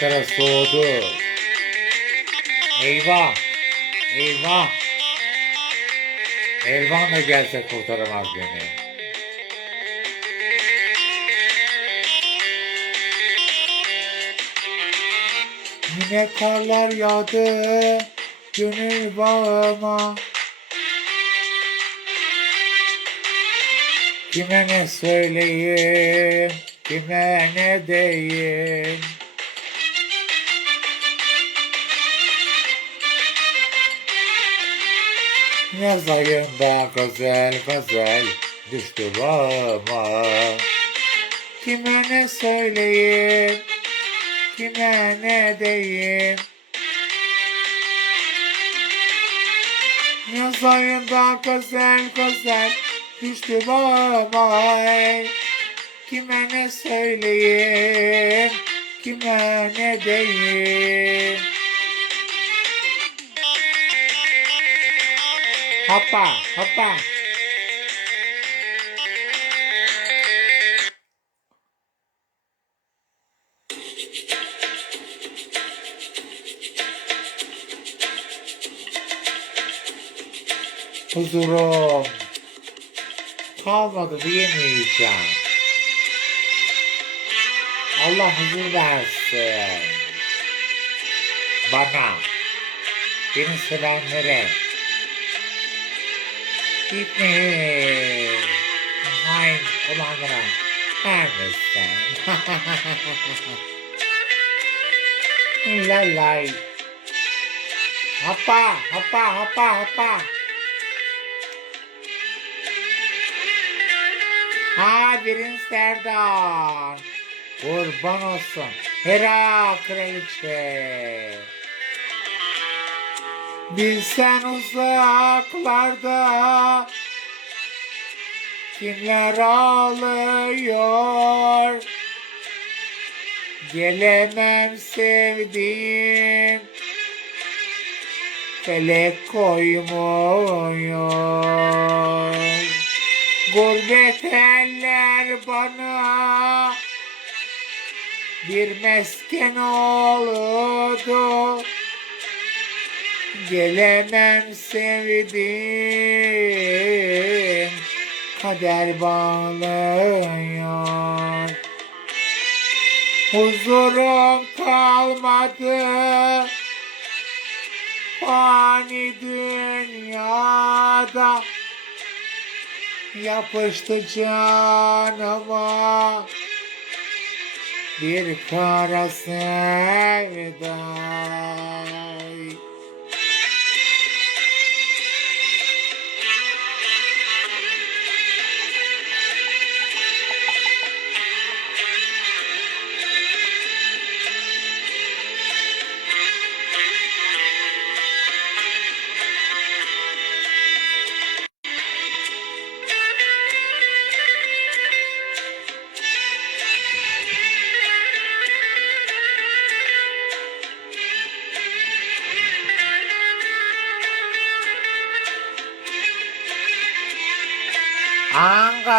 Ankara soğudu. Eyvah. Eyvah. Elvan da gelse kurtaramaz beni. Yine karlar yağdı gönül bağıma. Kime ne söyleyeyim, kime ne diyeyim. Yazayında güzel güzel düştü bağıma. Kime ne söyleyeyim, kime ne diyeyim. Yaz ayında güzel güzel düştü bağıma. Kime ne söyleyeyim, kime ne diyeyim. Hoppa, hoppa. Huzurum kalmadı diyemeyeceğim. Allah huzur versin. Bana, beni sevenlere, gitme, hain olanlara vermesin. la lay. Hoppa, hoppa, hoppa, hoppa. Haberin Serdar. Kurban olsun. Hera kraliçe. Bilsen uzaklarda kimler ağlıyor. Gelemem sevdiğim felek koymuyor. Gurbet eller bana bir mesken oldu. Gelemem sevdiğim kader bağlıyor. Huzurum kalmadı fani dünyada yapıştı canıma bir kara sevda.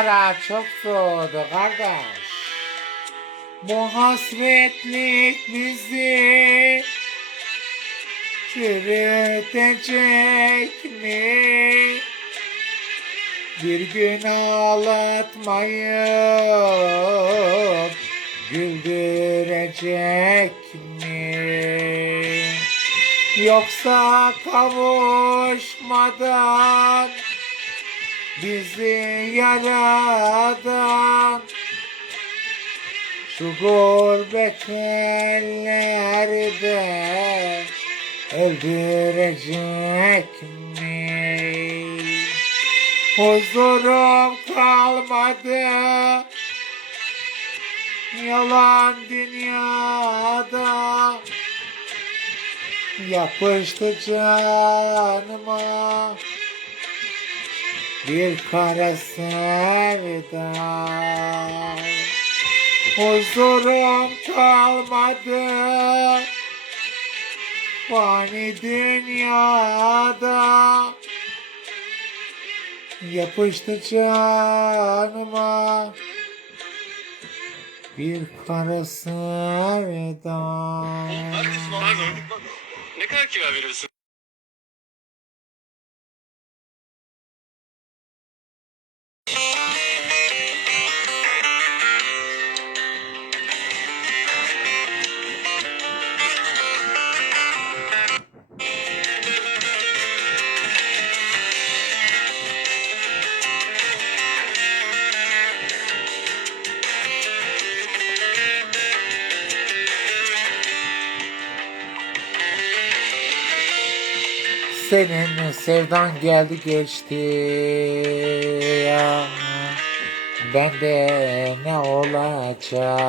Ankara çok soğudu kardeş. Bu hasretlik bizi çürütecek mi? Bir gün ağlatmayıp güldürecek mi? Yoksa kavuşmadan bizi yaradan şu gurbet ellerde öldürecek mi? Huzurum kalmadı yalan dünyada yapıştı canıma bir kara sevda Huzurum kalmadı Fani dünyada Yapıştı canıma Bir kara sevdan. Pardon. Ne kadar kira veriyorsun? Senin sevdan geldi geçti ya. Bende ne olacak?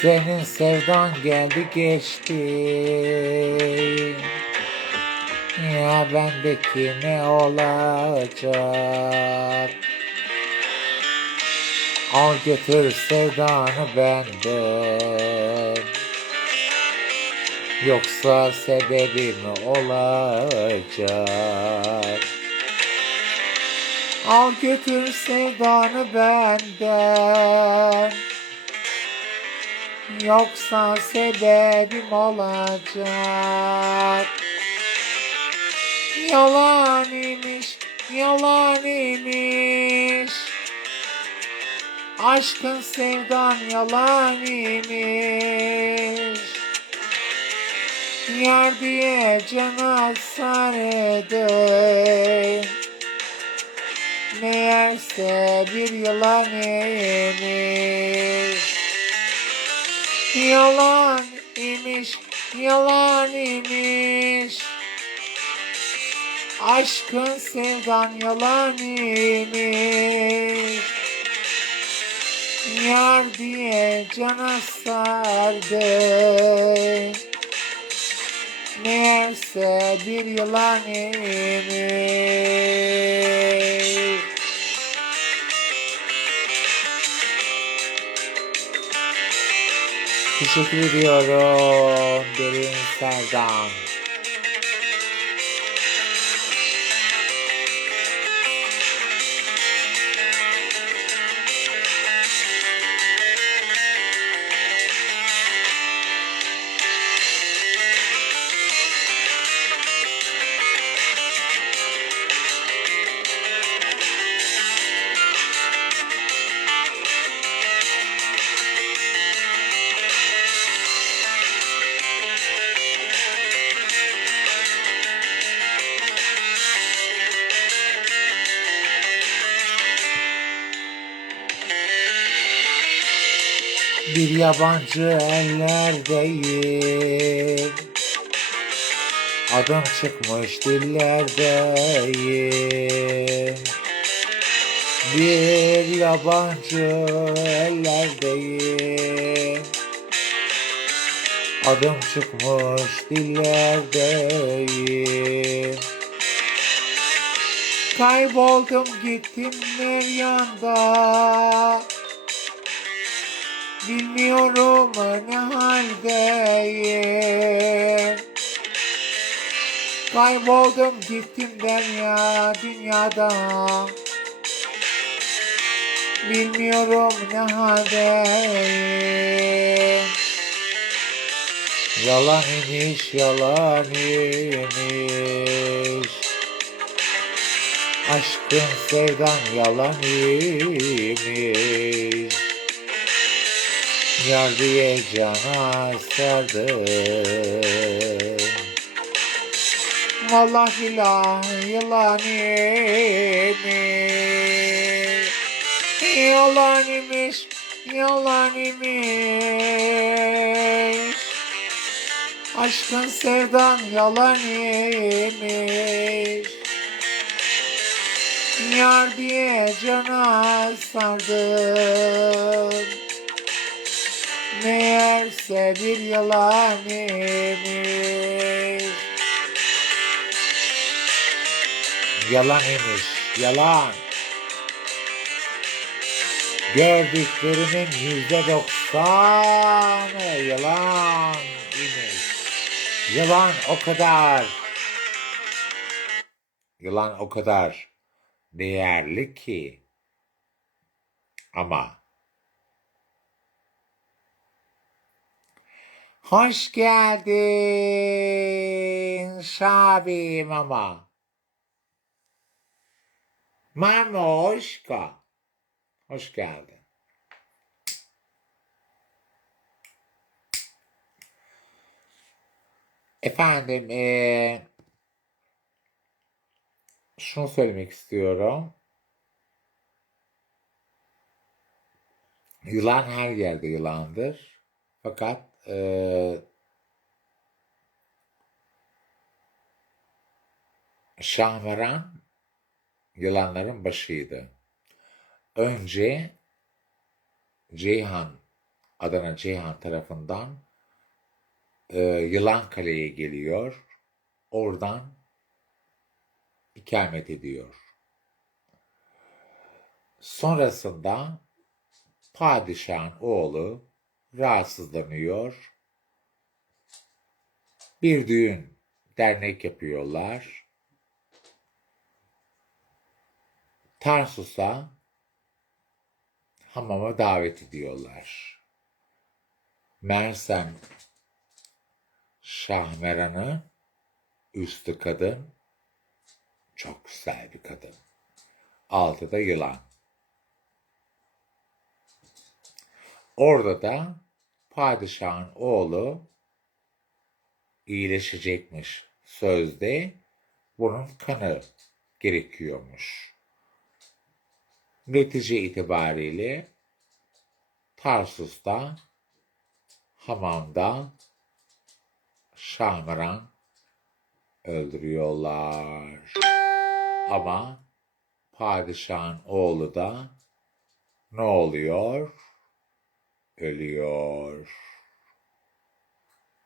Senin sevdan geldi geçti. Ya bendeki ne olacak? Al götür sevdanı benden. Yoksa sebebim olacak. Al götür sevdanı benden. Yoksa sebebim olacak. Yalan imiş, yalan imiş. Aşkın sevdan yalan imiş. Yar diye cana sardım Meğerse bir yalan imiş. Yalan imiş, yalan imiş. Aşkın sevdan yalan imiş. Yar diye cana sardım Meğerse bir yılan imiş. Teşekkür ediyorum Derin Serdan. Yabancı ellerdeyim. Adım çıkmış dillerdeyim. Bir yabancı ellerdeyim. Adım çıkmış dillerdeyim. Kayboldum gittim bir yanda Bilmiyorum ne haldeyim. Kayboldum gittim ben ya dünyada. Bilmiyorum ne haldeyim. Yalan imiş yalan imiş. Aşkın sevdan yalan imiş Yar diye cana sardım Vallahi billahi yalan imiş Yalan imiş Yalan imiş Aşkın sevdan yalan imiş Yar diye cana sardım Meğerse bir yalan imiş. Yalan imiş, yalan. Gördüklerimin yüzde doksanı yalan imiş. Yalan o kadar. Yalan o kadar değerli ki. Ama Hoş geldin Şabi Mama. Mamoşka. Hoş geldin. Efendim, eee şunu söylemek istiyorum. Yılan her yerde yılandır. Fakat eee Şahmeran yılanların başıydı. Önce Ceyhan, Adana Ceyhan tarafından e, Yılan Kale'ye geliyor. Oradan ikamet ediyor. Sonrasında padişahın oğlu rahatsızlanıyor. Bir düğün dernek yapıyorlar. Tarsus'a hamama davet ediyorlar. Mersem Şahmeran'ı üstü kadın çok güzel bir kadın. Altı da yılan. Orada da padişahın oğlu iyileşecekmiş sözde bunun kanı gerekiyormuş. Netice itibariyle Tarsus'ta hamamda Şahmeran öldürüyorlar. Ama padişahın oğlu da ne oluyor? Ölüyor.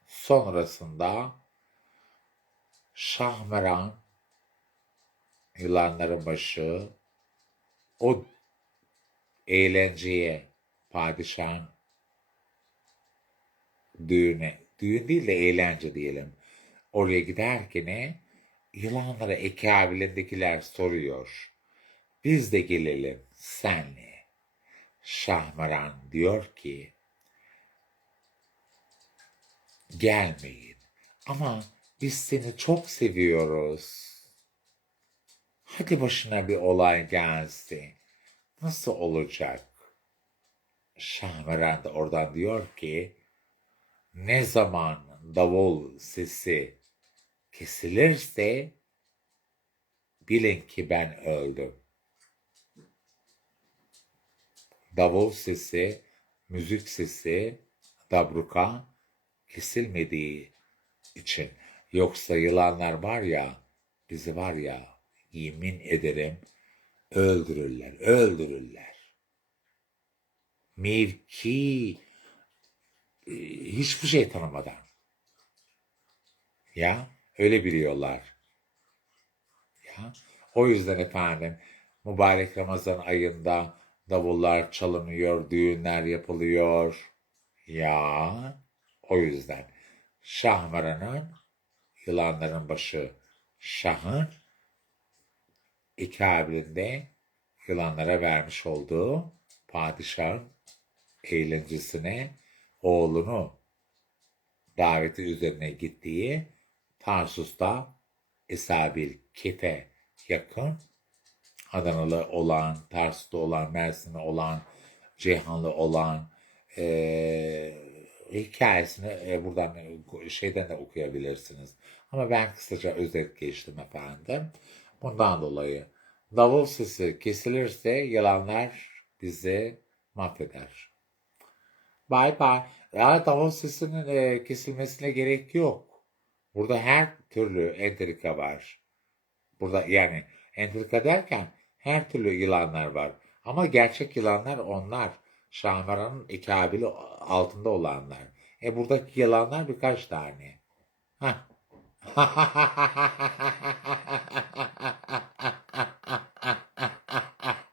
Sonrasında Şahmeran yılanların başı o eğlenceye padişahın düğüne, düğün değil de eğlence diyelim. Oraya giderken yılanlara ekabilindekiler soruyor. Biz de gelelim senle. Şahmaran diyor ki gelmeyin ama biz seni çok seviyoruz. Hadi başına bir olay gelsin. Nasıl olacak? Şahmeran da oradan diyor ki ne zaman davul sesi kesilirse bilin ki ben öldüm. Davul sesi, müzik sesi, dabruka kesilmediği için. Yoksa yılanlar var ya, bizi var ya, yemin ederim öldürürler, öldürürler. Mevki e, hiçbir şey tanımadan. Ya öyle biliyorlar. Ya o yüzden efendim mübarek Ramazan ayında davullar çalınıyor, düğünler yapılıyor. Ya o yüzden Şahmaran'ın yılanların başı Şah'ın ikabilinde yılanlara vermiş olduğu padişahın eğlencesine oğlunu daveti üzerine gittiği Tarsus'ta Esabil Kefe yakın Adanalı olan, Tarsus'ta olan, Mersin'de olan, Ceyhanlı olan eee hikayesini e, buradan e, şeyden de okuyabilirsiniz. Ama ben kısaca özet geçtim efendim. Bundan dolayı davul sesi kesilirse yalanlar bizi mahveder. Bay bay. Ya davul sesinin e, kesilmesine gerek yok. Burada her türlü entrika var. Burada yani entrika derken her türlü yılanlar var. Ama gerçek yılanlar onlar. Şahmeran'ın ikabili altında olanlar. E buradaki yılanlar birkaç tane. Hah.